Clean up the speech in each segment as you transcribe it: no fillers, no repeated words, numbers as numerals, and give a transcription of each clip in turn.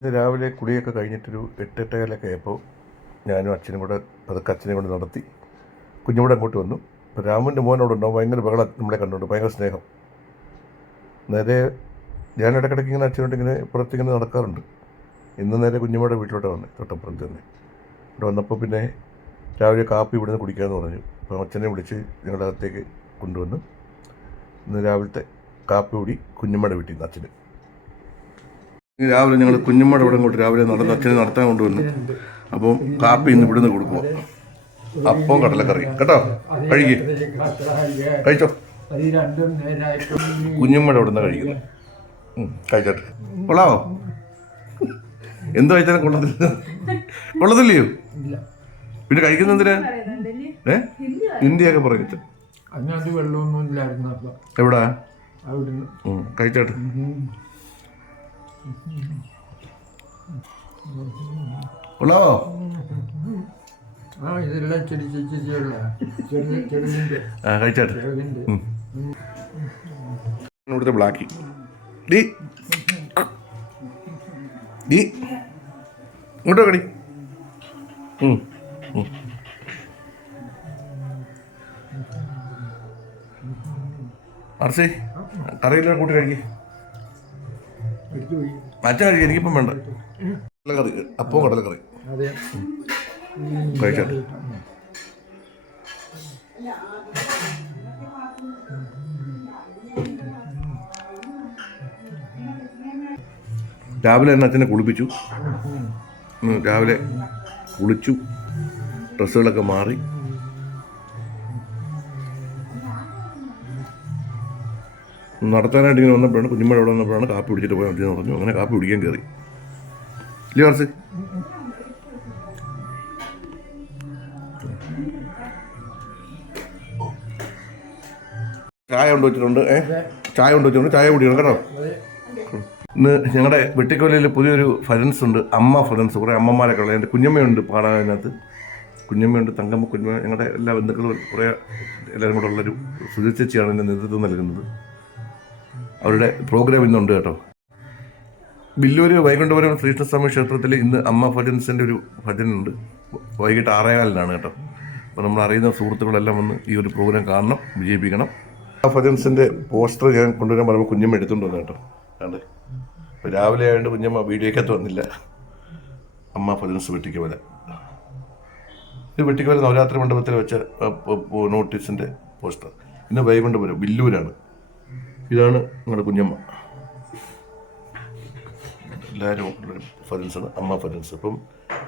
ഇന്ന് രാവിലെ കുളിയൊക്കെ കഴിഞ്ഞിട്ടൊരു 8-8:15 ആയപ്പോൾ ഞാനും അച്ഛനും കൂടെ അതൊക്കെ അച്ഛനെ കൊണ്ട് നടത്തി കുഞ്ഞുകൂടെ അങ്ങോട്ട് വന്നു. അപ്പോൾ രാമുൻ്റെ മോനോടുണ്ടാവും ഭയങ്കര ബഹളം, നമ്മളെ കണ്ടുകൊണ്ട് ഭയങ്കര സ്നേഹം. നേരെ ഞാൻ ഇടയ്ക്കിടയ്ക്ക് ഇങ്ങനെ അച്ഛനോട് ഇങ്ങനെ പുറത്തിങ്ങനെ നടക്കാറുണ്ട്. ഇന്ന് നേരെ കുഞ്ഞുമ്മയുടെ വീട്ടിലോട്ട് വന്നേ, തൊട്ടപ്പുറത്ത് തന്നെ. ഇവിടെ വന്നപ്പോൾ പിന്നെ രാവിലെ കാപ്പി ഇവിടുന്ന് കുടിക്കാമെന്ന് പറഞ്ഞു. അപ്പോൾ അച്ഛനെ വിളിച്ച് ഞങ്ങളുടെ അകത്തേക്ക് കൊണ്ടുവന്ന് ഇന്ന് രാവിലത്തെ കാപ്പി കൂടി കുഞ്ഞുമ്മയുടെ വീട്ടിൽ നിന്ന് അച്ഛന്. രാവിലെ ഞങ്ങൾ കുഞ്ഞുമ്മയുടെ ഇവിടെ ഇങ്ങോട്ട് രാവിലെ നടന്ന് അച്ഛനെ നടത്താൻ കൊണ്ടുവന്നു. അപ്പം കാപ്പി ഇന്ന് ഇവിടുന്ന് കൊടുക്കുക. അപ്പം കടലക്കറി കേട്ടോ, കഴിച്ചോ. കുഞ്ഞുമ്മയുടെ ഇവിടെ നിന്ന് കഴിക്കുന്നത് കഴിച്ചോട്ടെ. കൊള്ളാവോ? എന്ത് കഴിച്ചാലും കൊള്ളത്തില്ലയോ? പിന്നെ കഴിക്കുന്ന എന്തിനാ? ഹിന്ദിയൊക്കെ പറഞ്ഞിട്ട് എവിടാ കഴിച്ചോട്ടെ. കൊള്ളാവോ? കഴിച്ചാട്ടെ. ഇവിടുത്തെ ബ്ലാക്കി ഡി ഡി ഇങ്ങോട്ടോ കടി. അർസേ കറിയില്ല കൂട്ടി കഴിക്കും. അച്ഛൻ കഴിക്കും, എനിക്കിപ്പം വേണ്ട. കടലക്കറി, അപ്പം കടലക്കറി കഴിച്ചാട്ടെ. രാവിലെ തന്നെ അച്ഛനെ കുളിപ്പിച്ചു. രാവിലെ കുളിച്ചു, ഡ്രസ്സുകളൊക്കെ മാറി. നടത്താനായിട്ട് ഇങ്ങനെ വന്നപ്പോഴാണ് കുഞ്ഞുമ്മയുടെ അവിടെ വന്നപ്പോഴാണ് കാപ്പി പിടിച്ചിട്ട് പോയാൽ മതി എന്ന് പറഞ്ഞു. അങ്ങനെ കാപ്പി പിടിക്കാൻ കയറി. ഇല്ലേ വാർസ്? ചായ കൊണ്ട് വെച്ചിട്ടുണ്ട്. ചായ കൊണ്ട് വെച്ചിട്ടുണ്ട്. ചായ കുടിക്കണം കേട്ടോ. ഇന്ന് ഞങ്ങളുടെ വെട്ടിക്കൊല്ലയിൽ പുതിയൊരു ഫലൻസ് ഉണ്ട്, അമ്മ ഫലൻസ്. കുറേ അമ്മമാരൊക്കെ ഉള്ളത്. എൻ്റെ കുഞ്ഞമ്മയുണ്ട് പാടാനകത്ത്. കുഞ്ഞമ്മയുണ്ട്, തങ്കമ്മ, കുഞ്ഞമ്മ, ഞങ്ങളുടെ എല്ലാ ബന്ധുക്കളും കുറേ എല്ലാവരും കൂടെ ഉള്ളൊരു സുജി ചേച്ചിയാണ് എൻ്റെ നേതൃത്വം നൽകുന്നത്. അവരുടെ പ്രോഗ്രാം ഇന്നുണ്ട് കേട്ടോ. വില്ലൂർ വൈകുണ്ഠപുരം ശ്രീകൃഷ്ണസ്വാമി ക്ഷേത്രത്തിൽ ഇന്ന് അമ്മ ഭജൻസിൻ്റെ ഒരു ഭജനുണ്ട്. വൈകിട്ട് 6:15 കേട്ടോ. അപ്പോൾ നമ്മൾ അറിയുന്ന സുഹൃത്തുക്കളെല്ലാം വന്ന് ഈ ഒരു പ്രോഗ്രാം കാണണം, വിജയിപ്പിക്കണം. ആ ഭജൻസിൻ്റെ പോസ്റ്റർ ഞാൻ കൊണ്ടുവരാൻ പറയുമ്പോൾ കുഞ്ഞമ്മ എടുത്തുകൊണ്ട് വന്നു കേട്ടോ. കണ്ട് ഇപ്പോൾ രാവിലെ ആയതുകൊണ്ട് കുഞ്ഞമ്മ വീഡിയോക്കകത്ത് വന്നില്ല. അമ്മ ഭജൻസ് വെട്ടിക്കവല, ഇത് വെട്ടിക്കവല നവരാത്രി മണ്ഡപത്തിൽ വെച്ച നോട്ടീസിൻ്റെ പോസ്റ്റർ. ഇന്ന് വൈകുണ്ഠപുരം വില്ലൂരാണ്. ഇതാണ് നിങ്ങളുടെ കുഞ്ഞമ്മ. എല്ലാവരും ഫലൻസാണ്, അമ്മ ഫലൻസ്. അപ്പം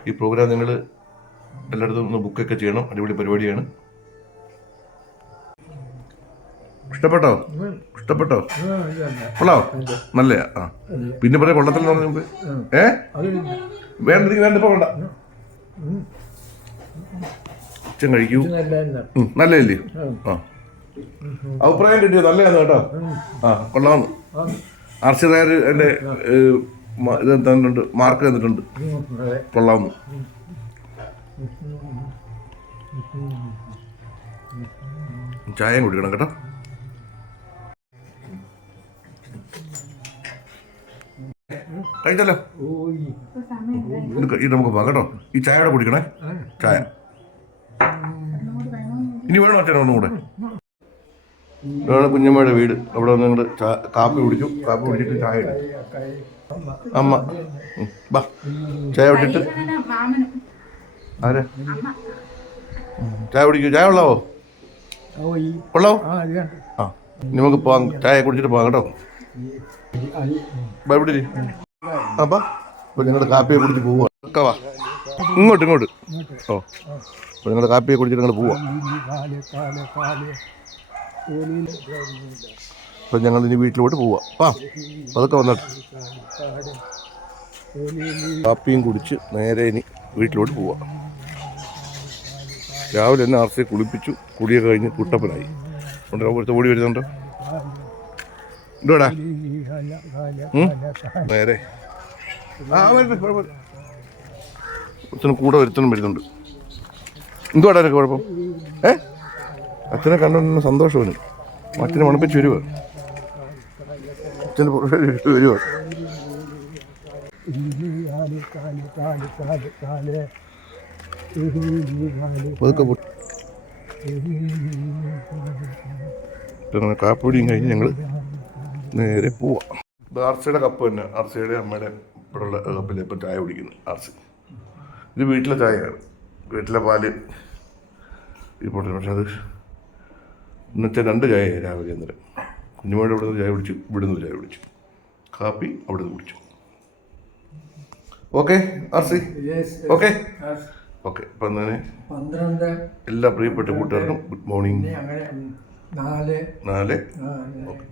ഈ പ്രോഗ്രാം നിങ്ങൾ എല്ലായിടത്തും ഒന്ന് ബുക്കൊക്കെ ചെയ്യണം. അടിപൊളി പരിപാടിയാണ്. ഇഷ്ടപ്പെട്ടോ? ഇഷ്ടപ്പെട്ടോ? കൊള്ളാവോ? നല്ലയാ. ആ പിന്നെ പറയാം കൊള്ളത്തില്ലെന്ന് പറഞ്ഞ മുമ്പ് വേണ്ട, എനിക്ക് വേണ്ട, ഇപ്പോൾ വേണ്ട. അച്ഛൻ കഴിക്കൂ. നല്ലതല്ലേ? ആ അഭിപ്രായം കിട്ടിയോ? നല്ലതാണ് കേട്ടോ. ആ കൊള്ളാമെന്ന് അർച്ചതാര് എൻ്റെ ഇത് തന്നിട്ടുണ്ട്, മാർക്ക് തന്നിട്ടുണ്ട്. കൊള്ളാമെന്ന്. ചായയും കുടിക്കണം കേട്ടോ. കഴിച്ചല്ലോ. ഇത് നമുക്ക് പോകാം കേട്ടോ. ഈ ചായയോടെ കുടിക്കണേ. ചായ ഇനി വേണോ അച്ഛനോ ഒന്നും കൂടെ? ഇതാണ് കുഞ്ഞമ്മയുടെ വീട്. അവിടെ വന്ന് ഞങ്ങൾ കാപ്പി കുടിച്ചു. കാപ്പി കുടിച്ചിട്ട് ചായ ഇട്ടു. അമ്മ ബാ ചായ കുടിച്ചിട്ട് ആരെ ചായ കുടിക്കൂ. ചായ കൊള്ളാവോ? കൊള്ളാവോ? ആ നമുക്ക് പോകാം. ചായ കുടിച്ചിട്ട് പോകാം കേട്ടോ. ഇവിടെ അപ്പാ അപ്പോൾ ഞങ്ങളുടെ കാപ്പിയെ കുടിച്ച് പോവുക. ഒക്കെ വാ ഇങ്ങോട്ട് ഇങ്ങോട്ട്. ഓ അപ്പോൾ ഞങ്ങളുടെ കാപ്പിയെ കുടിച്ചിട്ട് ഞങ്ങൾ പോവാം. അപ്പം ഞങ്ങൾ ഇനി വീട്ടിലോട്ട് പോവാം. അതൊക്കെ വന്നിട്ട് കാപ്പിയും കുടിച്ച് നേരെ ഇനി വീട്ടിലോട്ട് പോവാം. രാവിലെ തന്നെ ആർസിയെ കുളിപ്പിച്ചു. കുളിയൊക്കെ കഴിഞ്ഞ് കുട്ടപ്പനായി. ഉണ്ട് ഓടി വരുന്നുണ്ടോ? ഇതോടാ നേരെ അച്ഛന് കൂടെ വരുത്തണം വരുന്നുണ്ട്. എന്തുവാടാ എനിക്ക് കുഴപ്പം? അച്ഛനെ കണ്ടുകൊണ്ടിരുന്ന സന്തോഷമാണ്. അച്ഛനെ മണപ്പിച്ച് വരുവാ. അച്ഛൻ്റെ വരുവാ. അങ്ങനെ കാപ്പിടിയും കഴിഞ്ഞ് ഞങ്ങൾ നേരെ പോവാം. ഇത് ആർസിയുടെ കപ്പ് തന്നെ, ആർസിയുടെ അമ്മയുടെ ഇവിടെയുള്ള കപ്പിൽ ഇപ്പം ചായ കുടിക്കുന്നത് ആർസി. ഇത് വീട്ടിലെ ചായയാണ്, വീട്ടിലെ പാല് ഇപ്പോൾ. പക്ഷെ അത് ഇന്നത്തെ 2 ചായ രാവിലെ അന്നേരം. കുഞ്ഞുമോടെ ഇവിടെ നിന്ന് ചായ കുടിച്ചു, ഇവിടെ നിന്ന് ചായ കുടിച്ചു, കാപ്പി അവിടെ നിന്ന് കുടിച്ചു. Okay RC, okay okay. അപ്പം തന്നെ എല്ലാ പ്രിയപ്പെട്ട കൂട്ടുകാർക്കും ഗുഡ് മോർണിംഗ്. 4 ഓക്കെ.